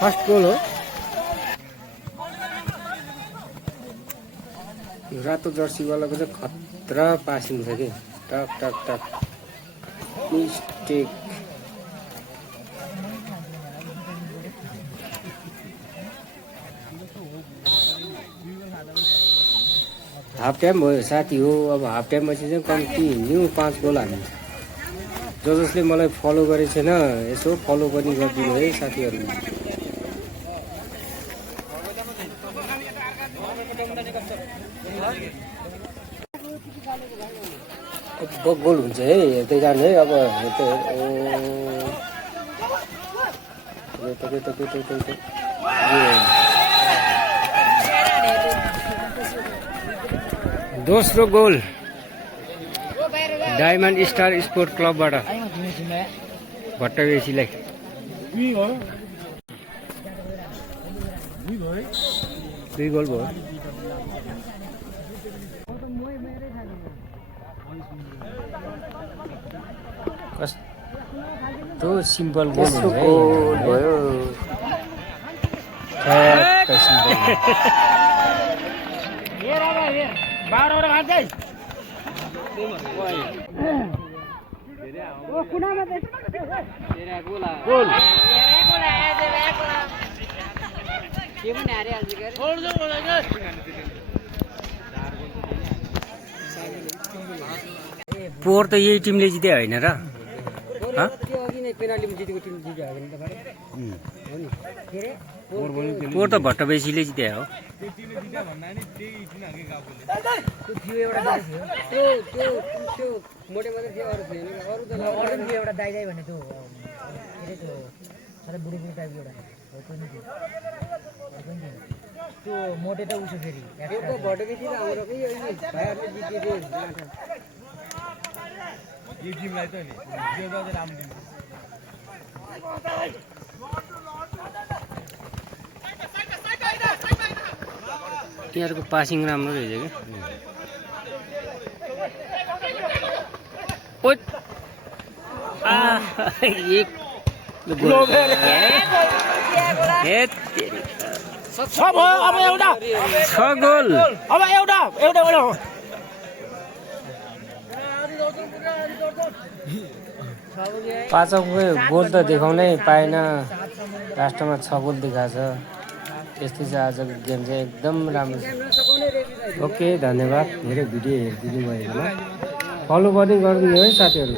First goal हो। यो रातो जर्सीवालाको चाहिँ खतरा पासिङ छ कि टक टक टक मिस्टेक। हाफ टाइम भयो साथी हो। अब हाफ टाइमपछि चाहिँ कम्ती न्यू 5 गोल हालिन्छ। जसले मलाई फलो गरेको छैन यसो फलो पनि गरिदिनु है साथीहरू। गोल हुन्छ है, हेर्दै जानु है। अब दोस्रो गोल डायमन्ड स्टार स्पोर्ट क्लबबाट भट्टवेसीलाई। 2 गोल भयो। कस्तो सिम्पल गोल भयो। पोहोर त यही टिमले जिते होइन र? पोहोर त भट्टवेसीले जिते हो। मोटे त उसो फेरि यो टिमलाई त नि यो त राम्रो टिम। यिनीहरूको पासिङ राम्रो रहेछ कि। एक अब एउटा 6 गोल। अब एउटा पाँचौँको गोल त देखाउनै पाएन, लास्टमा 6 गोल देखाएको छ। त्यस्तै चाहिँ आजको गेम चाहिँ एकदम राम्रो छ। ओके धन्यवाद। धेरै भिडियो हेरिदिनु भएकोमा फलो पनि गरिदिनु है साथीहरू।